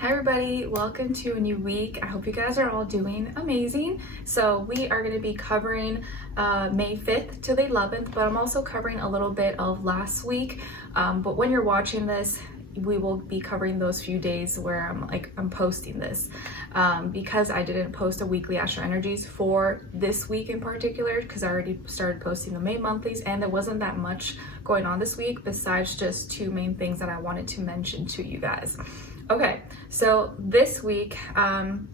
Hi everybody, welcome to a new week. I hope you guys are all doing amazing. So we are going to be covering May 5th to the 11th, but I'm also covering a little bit of last week. But when you're watching this, we will be covering those few days where I'm posting this because I didn't post a weekly astro energies for this week in particular because I already started posting the May monthlies and there wasn't that much going on this week besides just two main things that I wanted to mention to you guys. Okay, so this week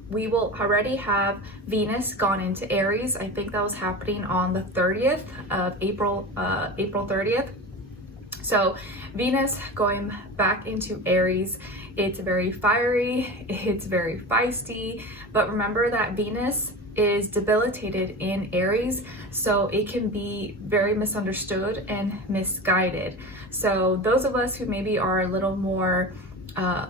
we will already have Venus gone into Aries. I think that was happening on the 30th of April 30th. So Venus going back into Aries, it's very fiery, it's very feisty, but remember that Venus is debilitated in Aries, so it can be very misunderstood and misguided. So those of us who maybe are a little more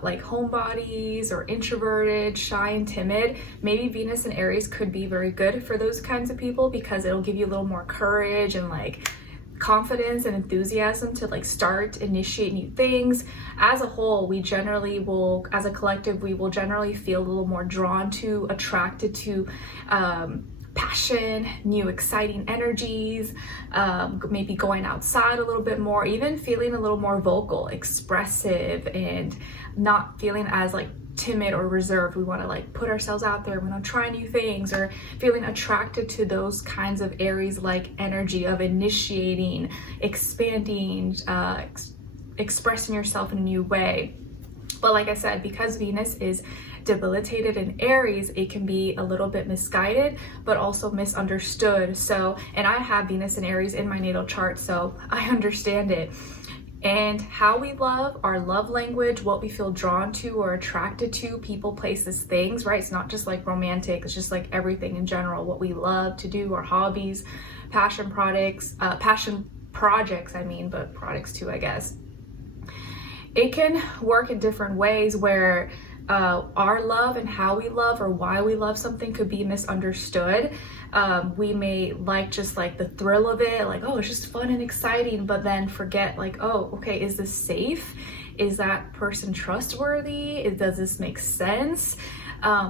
like homebodies or introverted, shy and timid, maybe Venus in Aries could be very good for those kinds of people because it'll give you a little more courage and like confidence and enthusiasm to like start, initiate new things. As a whole, we generally will, as a collective, we will generally feel a little more drawn to, attracted to passion, new exciting energies, maybe going outside a little bit more, even feeling a little more vocal, expressive, and not feeling as like timid or reserved. We want to like put ourselves out there, we want to try new things, or feeling attracted to those kinds of Aries like energy of initiating, expanding, expressing yourself in a new way. But like I said, because Venus is debilitated in Aries, it can be a little bit misguided, but also misunderstood. So, and I have Venus in Aries in my natal chart, so I understand it. And how we love, our love language, what we feel drawn to or attracted to, people, places, things, right? It's not just like romantic, it's just like everything in general, what we love to do, our hobbies, passion projects, but products too, I guess. It can work in different ways where our love and how we love or why we love something could be misunderstood. We may like just like the thrill of it, like, oh, it's just fun and exciting, but then forget like, oh, okay, is this safe? Is that person trustworthy? Does this make sense?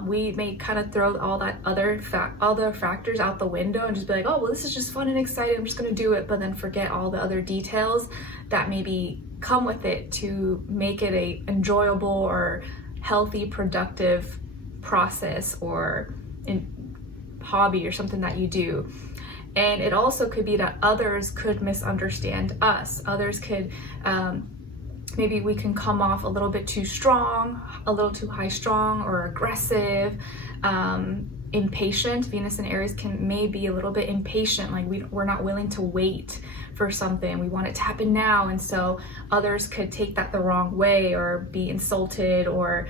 We may kind of throw all that other factors out the window and just be like, oh, well, this is just fun and exciting, I'm just gonna do it, but then forget all the other details that maybe come with it to make it a enjoyable or healthy, productive process or hobby or something that you do. And it also could be that others could misunderstand us. Others could, maybe we can come off a little bit too strong, a little too high strong or aggressive, impatient. Venus and Aries may be a little bit impatient, like we're not willing to wait for something, we want it to happen now, and so others could take that the wrong way or be insulted or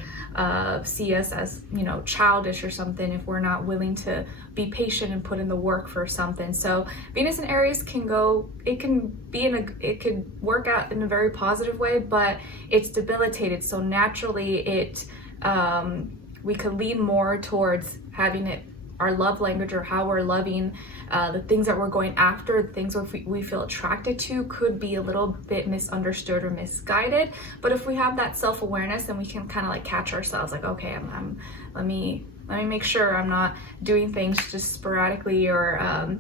see us as, you know, childish or something if we're not willing to be patient and put in the work for something. So Venus and Aries can go, it could work out in a very positive way, but it's debilitated, so naturally we could lean more towards having it, our love language or how we're loving, the things that we're going after, the things we feel attracted to could be a little bit misunderstood or misguided. But if we have that self-awareness, then we can kind of like catch ourselves like, okay, let me make sure I'm not doing things just sporadically or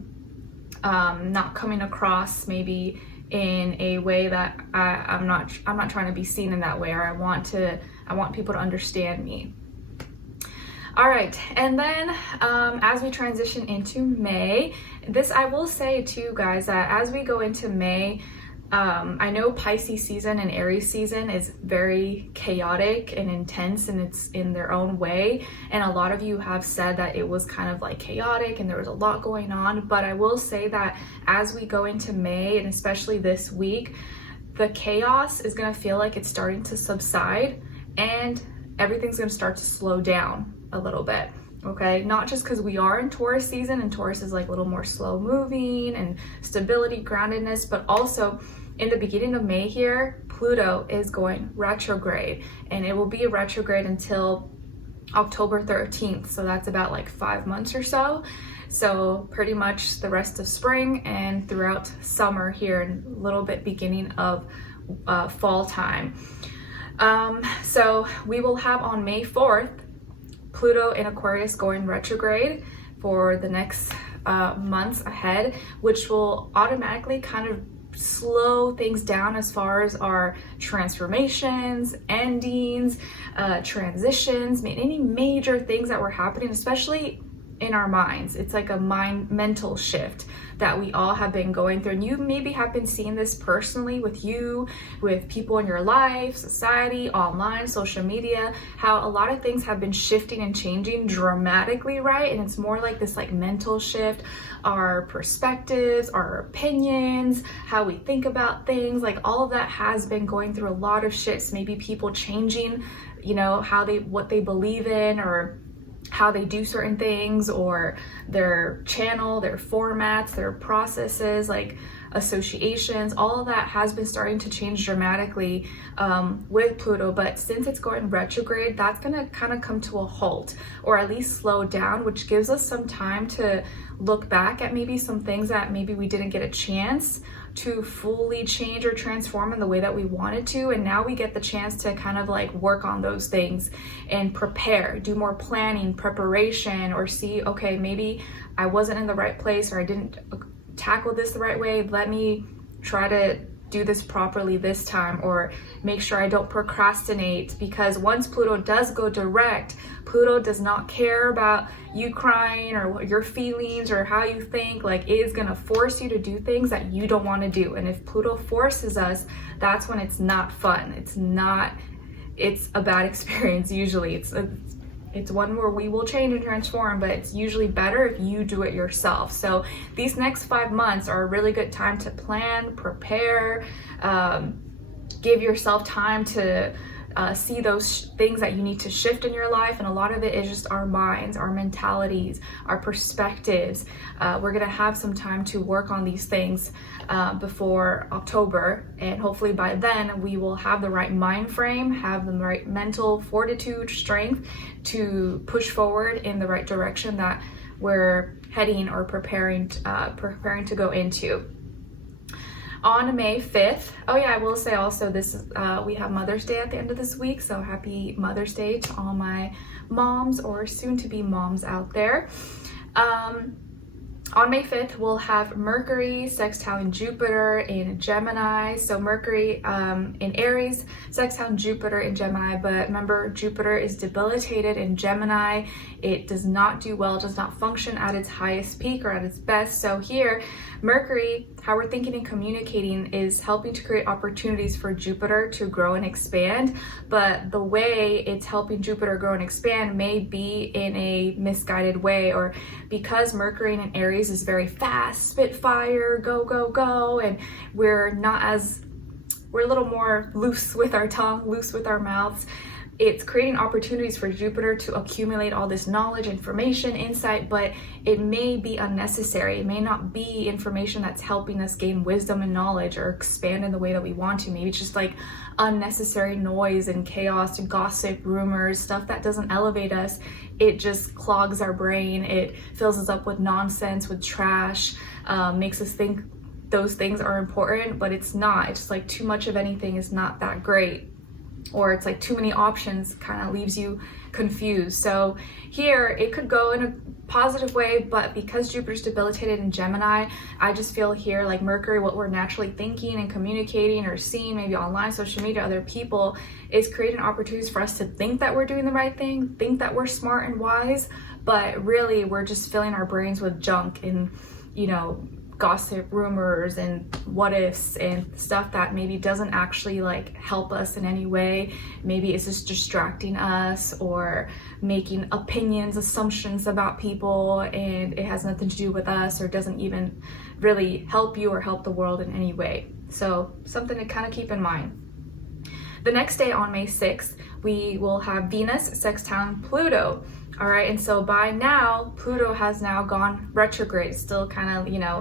not coming across maybe in a way that I'm not trying to be seen in that way, or I want people to understand me. All right, and then as we transition into May, this I will say too, guys, that as we go into May, I know Pisces season and Aries season is very chaotic and intense, and it's in their own way. And a lot of you have said that it was kind of like chaotic and there was a lot going on. But I will say that as we go into May, and especially this week, the chaos is going to feel like it's starting to subside and everything's going to start to slow down a little bit. Okay, not just because we are in Taurus season and Taurus is like a little more slow moving and stability, groundedness, but also in the beginning of May here, Pluto is going retrograde, and it will be a retrograde until October 13th. So that's about like 5 months or so. So pretty much the rest of spring and throughout summer here and a little bit beginning of fall time. So we will have on May 4th, Pluto in Aquarius going retrograde for the next months ahead, which will automatically kind of slow things down as far as our transformations, endings, transitions, any major things that were happening, especially in our minds. It's like a mental shift that we all have been going through. And you maybe have been seeing this personally with you, with people in your life, society, online, social media, how a lot of things have been shifting and changing dramatically, right? And it's more like this like mental shift, our perspectives, our opinions, how we think about things, like all of that has been going through a lot of shifts. Maybe people changing, you know, what they believe in, or how they do certain things, or their channel, their formats, their processes, like associations. All of that has been starting to change dramatically with Pluto. But since it's going retrograde, that's going to kind of come to a halt, or at least slow down, which gives us some time to look back at maybe some things that maybe we didn't get a chance to fully change or transform in the way that we wanted to. And now we get the chance to kind of like work on those things and prepare, do more planning, preparation, or see, okay, maybe I wasn't in the right place, or I didn't tackle this the right way. Let me try to do this properly this time, or make sure I don't procrastinate, because once Pluto does go direct, Pluto does not care about you crying or your feelings or how you think. Like, it is going to force you to do things that you don't want to do. And if Pluto forces us, that's when it's not fun. It's a bad experience. Usually it's one where we will change and transform, but it's usually better if you do it yourself. So these next 5 months are a really good time to plan, prepare, give yourself time to see those things that you need to shift in your life. And a lot of it is just our minds, our mentalities, our perspectives. We're gonna have some time to work on these things before October, and hopefully by then we will have the right mind frame, have the right mental fortitude, strength to push forward in the right direction that we're heading or preparing to go into. On May 5th, oh yeah, I will say also this is, we have Mother's Day at the end of this week, so happy Mother's Day to all my moms or soon-to-be moms out there. On May 5th, we'll have Mercury sextile Jupiter in Gemini. So Mercury in Aries, sextile Jupiter in Gemini. But remember, Jupiter is debilitated in Gemini. It does not do well, does not function at its highest peak or at its best. So here, Mercury, how we're thinking and communicating, is helping to create opportunities for Jupiter to grow and expand. But the way it's helping Jupiter grow and expand may be in a misguided way, or because Mercury in Aries is very fast, spitfire, go, go, go, and we're a little more loose with our tongue, loose with our mouths. It's creating opportunities for Jupiter to accumulate all this knowledge, information, insight, but it may be unnecessary. It may not be information that's helping us gain wisdom and knowledge or expand in the way that we want to. Maybe it's just like unnecessary noise and chaos and gossip, rumors, stuff that doesn't elevate us. It just clogs our brain. It fills us up with nonsense, with trash, makes us think those things are important, but it's not. It's just like too much of anything is not that great. Or it's like too many options, kind of leaves you confused. So here it could go in a positive way, but because Jupiter's debilitated in Gemini, I just feel here like Mercury, what we're naturally thinking and communicating or seeing maybe online, social media, other people, is creating opportunities for us to think that we're doing the right thing, think that we're smart and wise, but really we're just filling our brains with junk and, you know, gossip, rumors, and what ifs and stuff that maybe doesn't actually like help us in any way. Maybe it's just distracting us or making opinions, assumptions about people, and it has nothing to do with us or doesn't even really help you or help the world in any way. So something to kind of keep in mind. The next day on May 6th, we will have Venus sextile Pluto. All right, and so by now, Pluto has now gone retrograde, still kind of, you know,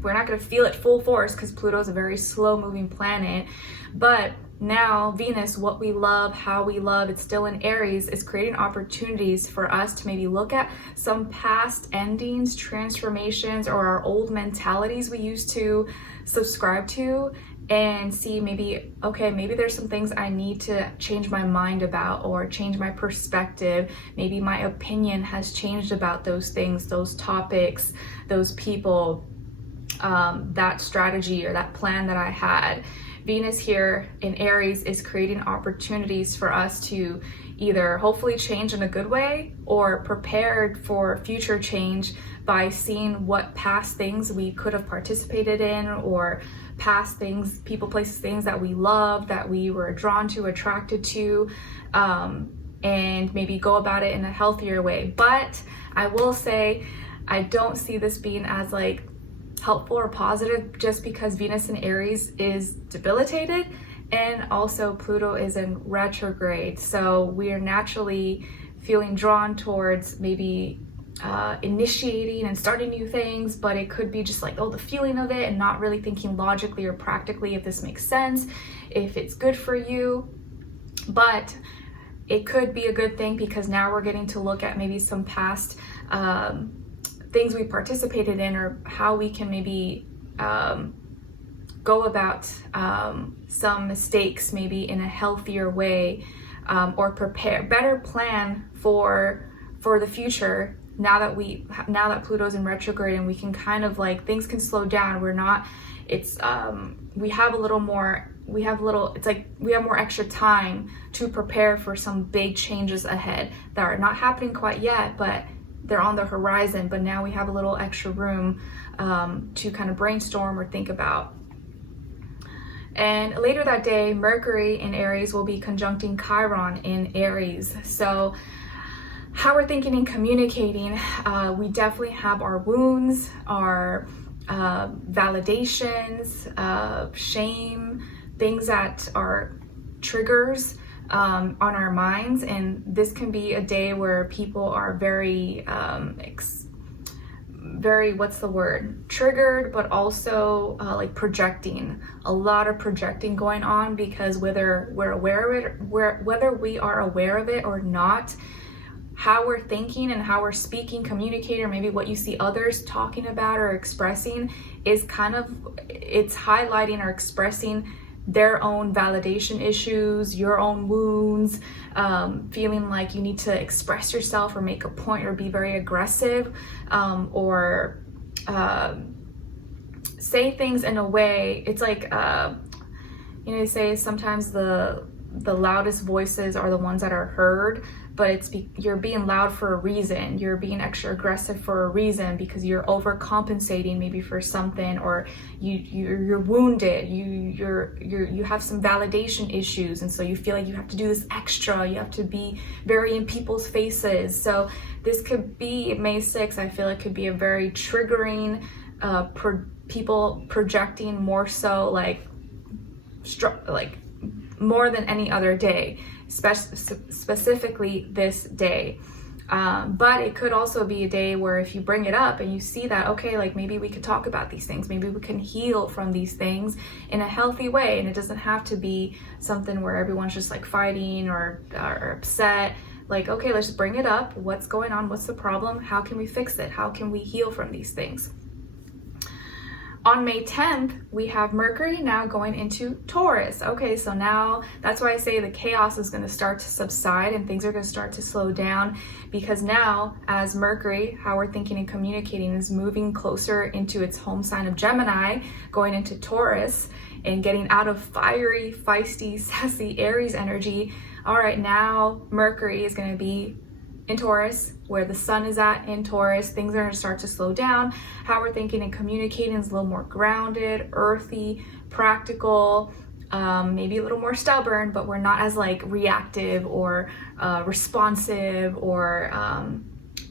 we're not going to feel it full force because Pluto is a very slow moving planet. But now Venus, what we love, how we love, it's still in Aries, is creating opportunities for us to maybe look at some past endings, transformations, or our old mentalities we used to subscribe to, and see maybe, okay, maybe there's some things I need to change my mind about or change my perspective. Maybe my opinion has changed about those things, those topics, those people, that strategy or that plan that I had. Venus here in Aries is creating opportunities for us to either hopefully change in a good way or prepared for future change by seeing what past things we could have participated in, or past things, people, places, things that we love, that we were drawn to, attracted to, and maybe go about it in a healthier way. But I will say, I don't see this being as like helpful or positive, just because Venus in Aries is debilitated, and also Pluto is in retrograde. So we are naturally feeling drawn towards maybe initiating and starting new things, but it could be just like, oh, the feeling of it, and not really thinking logically or practically if this makes sense, if it's good for you. But it could be a good thing, because now we're getting to look at maybe some past things we participated in, or how we can maybe go about some mistakes maybe in a healthier way, or better plan for the future. Now that Pluto's in retrograde, and we can kind of like, things can slow down. It's like we have more extra time to prepare for some big changes ahead that are not happening quite yet, but they're on the horizon. But now we have a little extra room to kind of brainstorm or think about. And later that day, Mercury in Aries will be conjuncting Chiron in Aries. So how we're thinking and communicating, we definitely have our wounds, our validations, shame, things that are triggers on our minds. And this can be a day where people are very triggered, but also like projecting, a lot of projecting going on, because whether we are aware of it or not, how we're thinking and how we're speaking, communicating, or maybe what you see others talking about or expressing is it's highlighting or expressing their own validation issues, your own wounds, feeling like you need to express yourself or make a point or be very aggressive, or say things in a way. It's like, they say sometimes the loudest voices are the ones that are heard, but you're being loud for a reason. You're being extra aggressive for a reason, because you're overcompensating maybe for something, or you're wounded. You have some validation issues, and so you feel like you have to do this extra. You have to be very in people's faces. So this could be May 6th. I feel it could be a very triggering, people projecting more so, like more than any other day, specifically this day. But it could also be a day where if you bring it up and you see that, okay, like maybe we could talk about these things, maybe we can heal from these things in a healthy way. And it doesn't have to be something where everyone's just like fighting or upset. Like, okay, let's bring it up. What's going on? What's the problem? How can we fix it? How can we heal from these things? On May 10th, we have Mercury now going into Taurus. Okay, so now that's why I say the chaos is going to start to subside and things are going to start to slow down, because now as Mercury, how we're thinking and communicating, is moving closer into its home sign of Gemini, going into Taurus and getting out of fiery, feisty, sassy Aries energy. All right, now Mercury is going to be in Taurus, where the sun is at in Taurus. Things are going to start to slow down. How we're thinking and communicating is a little more grounded, earthy, practical, maybe a little more stubborn, but we're not as like reactive or responsive, or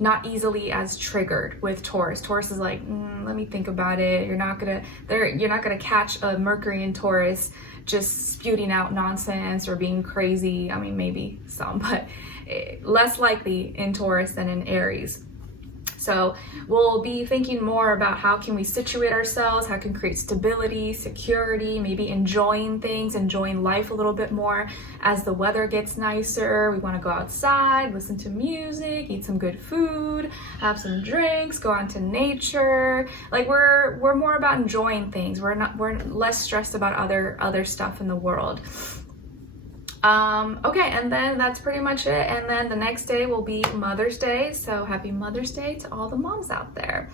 not easily as triggered with Taurus. Taurus is like, let me think about it. You're not gonna catch a Mercury in Taurus just spewing out nonsense or being crazy. I mean, maybe some, but less likely in Taurus than in Aries. So we'll be thinking more about how can we situate ourselves, how can create stability, security, maybe enjoying things, enjoying life a little bit more as the weather gets nicer. We want to go outside, listen to music, eat some good food, have some drinks, go out to nature. Like we're more about enjoying things. We're less stressed about other stuff in the world. Okay, and then that's pretty much it. And then the next day will be Mother's Day. So happy Mother's Day to all the moms out there.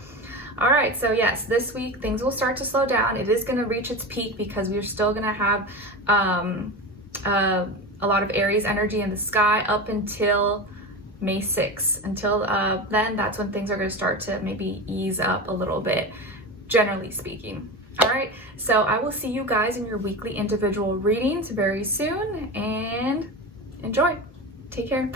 All right, so yes, this week things will start to slow down. It is going to reach its peak because we're still going to have a lot of Aries energy in the sky up until May 6th. Until then, that's when things are going to start to maybe ease up a little bit, generally speaking. All right, so I will see you guys in your weekly individual readings very soon, and enjoy. Take care.